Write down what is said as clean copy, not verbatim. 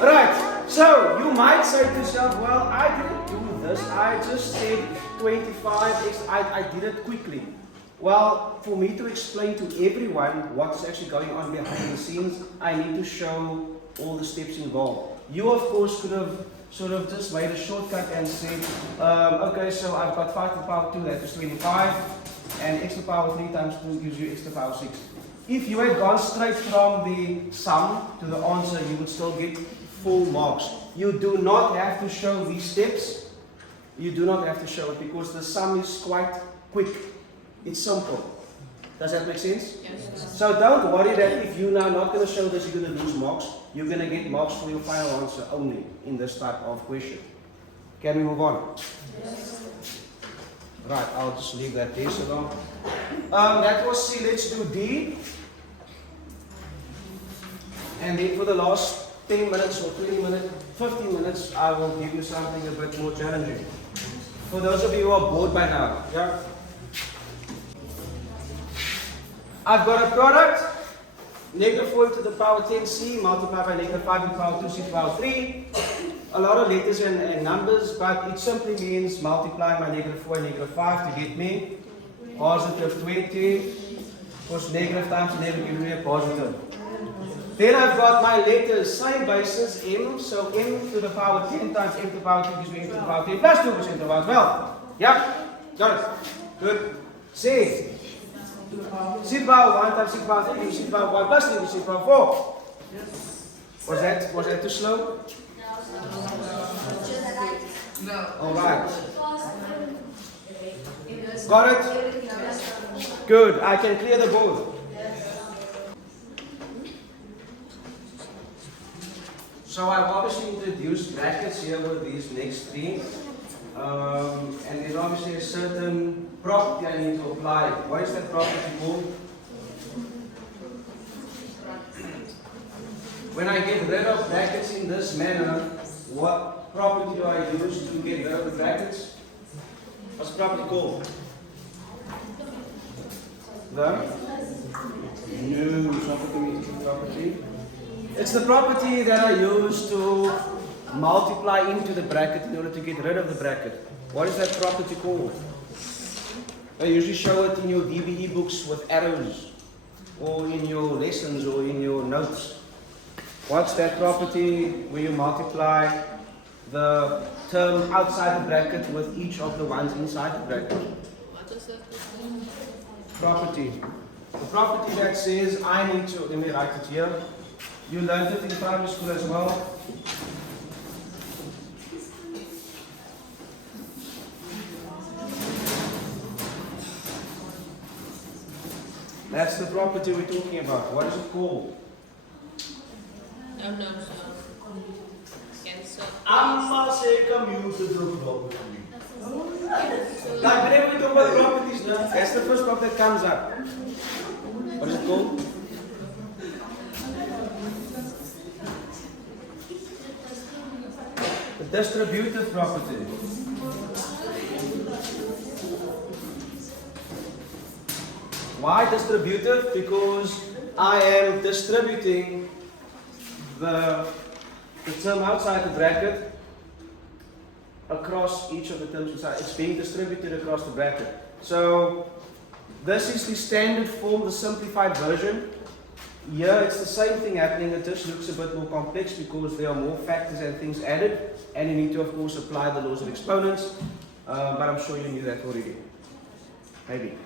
Right, so you might say to yourself, well, I didn't do this, I just said 25, I did it quickly. Well, for me to explain to everyone what's actually going on behind the scenes, I need to show all the steps involved. You, of course, could have sort of just made a shortcut and said, okay, so I've got 5 to the power 2, that is 25, and x to the power 3 times 2 gives you x to the power 6. If you had gone straight from the sum to the answer, you would still get full marks. You do not have to show these steps. You do not have to show it because the sum is quite quick. It's simple. Does that make sense? Yes. So don't worry that if you're now not going to show this, you're going to lose marks. You're going to get marks for your final answer only in this type of question. Can we move on? Yes. Right, I'll just leave that there so long. That was C. Let's do D. And then for the last 10 minutes or 20 minutes, 15 minutes, I will give you something a bit more challenging. For those of you who are bored by now, yeah? I've got a product, negative 4 to the power 10c multiplied by negative 5 to the power 2c to the power 3. A lot of letters and numbers, but it simply means multiplying by negative 4 and negative 5 to get me positive 20. Because negative times negative gives me a positive. Then I've got my letters, same basis, m, so m to the power 10 times m to the power 2 gives me m to the power 10 plus 2% to the power 12. Yep, got it. Good. C. C to the power 1 times C to the power 3 C to the power 1 plus 3 C to the power 4. Was that too slow? No. Alright. Got it? Good. I can clear the board. So I've obviously introduced brackets here with these next three. And there's obviously a certain property I need to apply. What is that property called? When I get rid of brackets in this manner, what property do I use to get rid of the brackets? What's the property called? No, it's not the commutative property. It's the property that I use to multiply into the bracket in order to get rid of the bracket. What is that property called? I usually show it in your DBE books with arrows, or in your lessons, or in your notes. What's that property where you multiply the term outside the bracket with each of the ones inside the bracket? What is it? Property. The property that says I need to, let me write it here. You learned it in primary school as well. That's the property we're talking about. What is it called? No, sir. Cancel. Commutative property. Like whenever we talk about properties, that's the first property that comes up. What is it called? The distributive property. Why distributive? Because I am distributing the term outside the bracket across each of the terms inside. It's being distributed across the bracket. So this is the standard form, the simplified version. Here it's the same thing happening, it just looks a bit more complex because there are more factors and things added, and you need to of course apply the laws of exponents, but I'm sure you knew that already. Maybe.